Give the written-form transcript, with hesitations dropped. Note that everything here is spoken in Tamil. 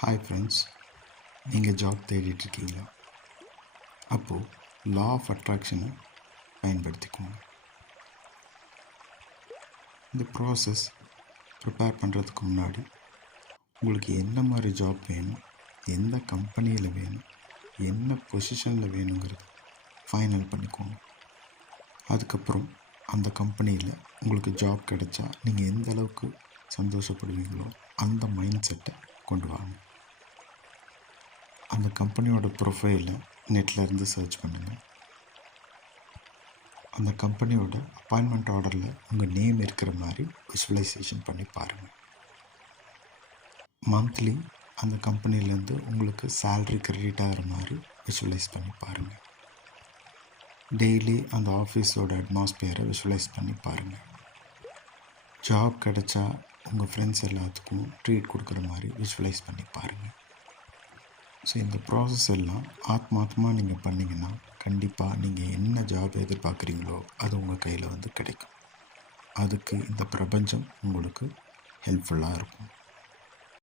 ஹாய் ஃப்ரெண்ட்ஸ், நீங்கள் ஜாப் தேடிட்டுருக்கீங்களா? அப்போது லா ஆஃப் அட்ராக்ஷனை பயன்படுத்திக்கோங்க. இந்த ப்ராசஸ் ப்ரிப்பேர் பண்ணுறதுக்கு முன்னாடி உங்களுக்கு என்ன மாதிரி ஜாப் வேணும், எந்த கம்பெனியில் வேணும், என்ன பொசிஷனில் வேணுங்கிறது ஃபைனல் பண்ணிக்கோங்க. அதுக்கப்புறம் அந்த கம்பெனியில் உங்களுக்கு ஜாப் கிடைச்சா நீங்கள் எந்த அளவுக்கு சந்தோஷப்படுவீங்களோ அந்த மைண்ட் செட்டை கொண்டு வாங்க. அந்த கம்பெனியோட ப்ரொஃபைலை நெட்டில் இருந்து சர்ச் பண்ணுங்கள். அந்த கம்பெனியோட அப்பாயின்மெண்ட் ஆர்டரில் உங்கள் நேம் இருக்கிற மாதிரி விஷுவலைசேஷன் பண்ணி பாருங்கள். மந்த்லி அந்த கம்பெனிலேருந்து உங்களுக்கு சேல்ரி கிரெடிட் ஆகிற மாதிரி விஷுவலைஸ் பண்ணி பாருங்கள். டெய்லி அந்த ஆஃபீஸோட அட்மாஸ்பியரை விஷுவலைஸ் பண்ணி பாருங்கள். ஜாப் கிடைச்சா உங்கள் ஃப்ரெண்ட்ஸ் எல்லாத்துக்கும் ட்ரீட் கொடுக்குற மாதிரி விஷுவலைஸ் பண்ணி பாருங்கள். ஸோ இந்த ப்ராசஸ் எல்லாம் ஆத்மார்த்தமாக நீங்கள் பண்ணிங்கன்னா கண்டிப்பாக நீங்கள் என்ன ஜாப் எதிர்பார்க்குறீங்களோ அது உங்கள் கையில் வந்து கிடைக்கும். அதுக்கு இந்த பிரபஞ்சம் உங்களுக்கு ஹெல்ப்ஃபுல்லாக இருக்கும்.